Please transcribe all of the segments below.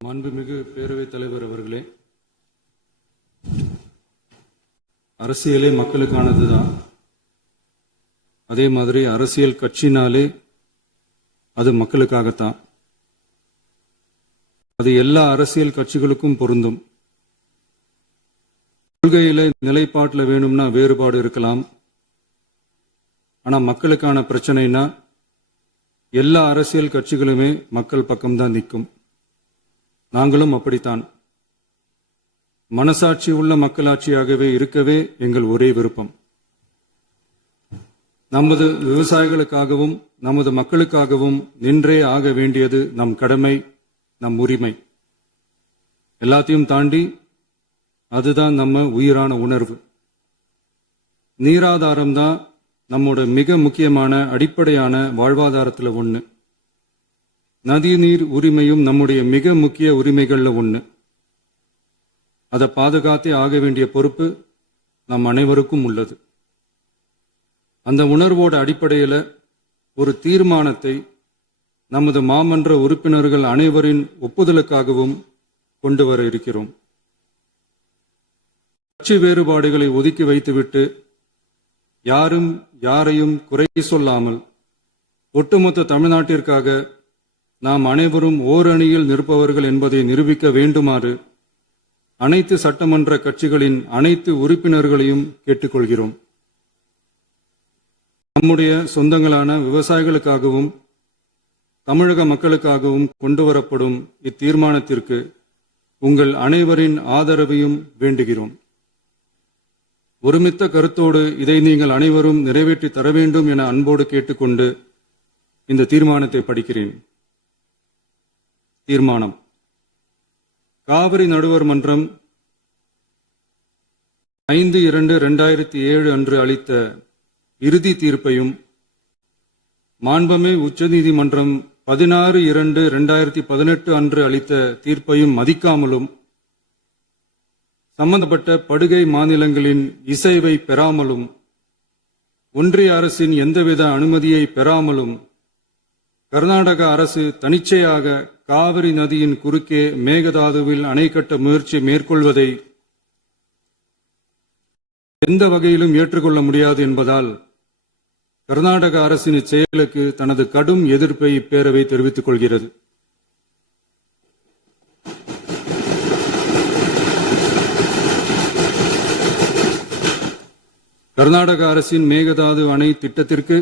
மாண்புமிகு பேரவைத் தலைவர் அவர்களே, அரசியலே மக்களுக்கானதுதான். அதே மாதிரி அரசியல் கட்சினாலே அது மக்களுக்காகத்தான். அது எல்லா அரசியல் கட்சிகளுக்கும் பொருந்தும். கொள்கையில நிலைப்பாட்டில் வேணும்னா வேறுபாடு இருக்கலாம். ஆனா மக்களுக்கான பிரச்சனைனா எல்லா அரசியல் கட்சிகளுமே மக்கள் பக்கம்தான் நிற்கும். நாங்களும் அப்படித்தான். மனசாட்சி உள்ள மக்களாட்சியாகவே இருக்கவே எங்கள் ஒரே விருப்பம். நமது விவசாயிகளுக்காகவும் நமது மக்களுக்காகவும் நின்றே ஆக வேண்டியது நம் கடமை, நம் உரிமை. எல்லாத்தையும் தாண்டி அதுதான் நம்ம உயிரான உணர்வு. நீராதாரம் தான் நம்மோட மிக முக்கியமான அடிப்படையான வாழ்வாதாரத்தில் ஒன்று. நதிநீர் உரிமையும் நம்முடைய மிக முக்கிய உரிமைகள்ல ஒன்று. அதை பாதுகாத்தே ஆக வேண்டிய பொறுப்பு நம் அனைவருக்கும் உள்ளது. அந்த உணர்வோட அடிப்படையில் ஒரு தீர்மானத்தை நமது மாமன்ற உறுப்பினர்கள் அனைவரின் ஒப்புதலுக்காகவும் கொண்டு வர இருக்கிறோம். கட்சி வேறுபாடுகளை ஒதுக்கி வைத்துவிட்டு யாரும் யாரையும் குறை சொல்லாமல் ஒட்டுமொத்த தமிழ்நாட்டிற்காக நாம் அனைவரும் ஓரணியில் நிற்பவர்கள் என்பதை நிரூபிக்க வேண்டுமாறு அனைத்து சட்டமன்ற கட்சிகளின் அனைத்து உறுப்பினர்களையும் கேட்டுக்கொள்கிறோம். நம்முடைய சொந்தங்களான விவசாயிகளுக்காகவும் தமிழக மக்களுக்காகவும் கொண்டுவரப்படும் இத்தீர்மானத்திற்கு உங்கள் அனைவரின் ஆதரவையும் வேண்டுகிறோம். ஒருமித்த கருத்தோடு இதை நீங்கள் அனைவரும் நிறைவேற்றி தர வேண்டும் என அன்போடு கேட்டுக்கொண்டு இந்த தீர்மானத்தை படிக்கிறேன். தீர்மானம்: காவிரி நடுவர் மன்றம் 5/2/2007 அன்று அளித்த இறுதி தீர்ப்பையும் மாண்புமிகு உச்சநீதிமன்றம் 16/2/2018 அன்று அளித்த தீர்ப்பையும் மதிக்காமலும் சம்பந்தப்பட்ட படுகை மாநிலங்களின் இசைவை பெறாமலும் ஒன்றிய அரசின் எந்தவித அனுமதியை பெறாமலும் கர்நாடக அரசு தனிச்சையாக காவிரி நதியின் குறுக்கே மேகதாதுவில் அணை கட்ட முயற்சி மேற்கொள்வதை எந்த வகையிலும் ஏற்றுக்கொள்ள முடியாது என்பதால் கர்நாடக அரசின் இச்செயலுக்கு தனது கடும் எதிர்ப்பை இப்பேரவை தெரிவித்துக் கொள்கிறது. கர்நாடக அரசின் மேகதாது அணை திட்டத்திற்கு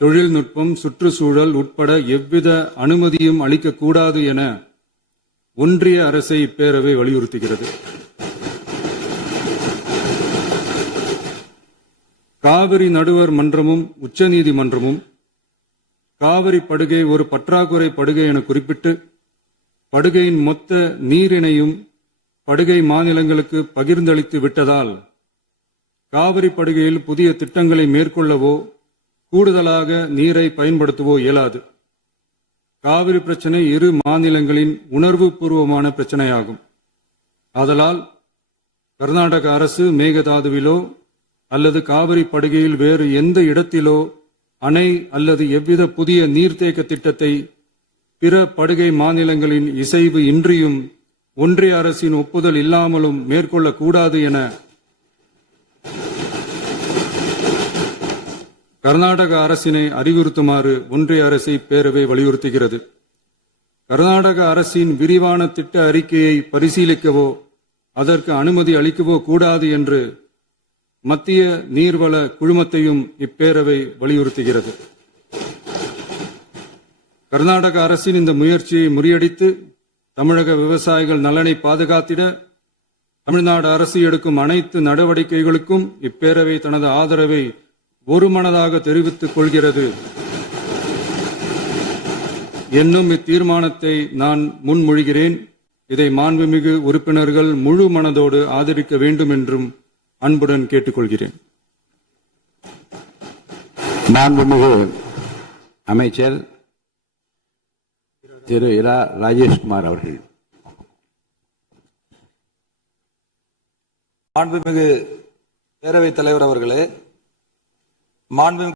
தொழில்நுட்பம், சுற்றுச்சூழல் உட்பட எவ்வித அனுமதியும் அளிக்கக்கூடாது என ஒன்றிய அரசை இப்பேரவை வலியுறுத்துகிறது. காவிரி நடுவர் மன்றமும் உச்சநீதிமன்றமும் காவிரி படுகை ஒரு பற்றாக்குறை படுகை என குறிப்பிட்டு படுகையின் மொத்த நீரினையும் படுகை மாநிலங்களுக்கு பகிர்ந்தளித்து விட்டதால் காவிரி படுகையில் புதிய திட்டங்களை மேற்கொள்ளவோ கூடுதலாக நீரை பயன்படுத்தவோ இயலாது. காவிரி பிரச்சனை இரு மாநிலங்களின் உணர்வு பூர்வமான பிரச்சனையாகும். ஆதலால் கர்நாடக அரசு மேகதாதுவிலோ அல்லது காவிரி படுகையில் வேறு எந்த இடத்திலோ அணை அல்லது எவ்வித புதிய நீர்த்தேக்க திட்டத்தை பிற படுகை மாநிலங்களின் இசைவு இன்றியும் ஒன்றிய அரசின் ஒப்புதல் இல்லாமலும் மேற்கொள்ளக்கூடாது என கர்நாடக அரசினை அறிவுறுத்துமாறு ஒன்றிய அரசை பேரவை வலியுறுத்துகிறது. கர்நாடக அரசின் விரிவான திட்ட அறிக்கையை பரிசீலிக்கவோ அதற்கு அனுமதி அளிக்கவோ கூடாது என்று மத்திய நீர்வள குழுமத்தையும் இப்பேரவை வலியுறுத்துகிறது. கர்நாடக அரசின் இந்த முயற்சியை முறியடித்து தமிழக விவசாயிகள் நலனை பாதுகாத்திட தமிழ்நாடு அரசு எடுக்கும் அனைத்து நடவடிக்கைகளுக்கும் இப்பேரவை தனது ஆதரவை ஒருமனதாக தெரிவித்துக் கொள்கிறது என்னும் இத்தீர்மானத்தை நான் முன்மொழிகிறேன். இதை மாண்புமிகு உறுப்பினர்கள் முழு மனதோடு ஆதரிக்க வேண்டும் என்றும் அன்புடன் கேட்டுக்கொள்கிறேன். மாண்புமிகு அமைச்சர் திரு இரா ராஜேஷ்குமார் அவர்கள். மாண்புமிகு பேரவைத் தலைவர் அவர்களே, மாண்புமிகு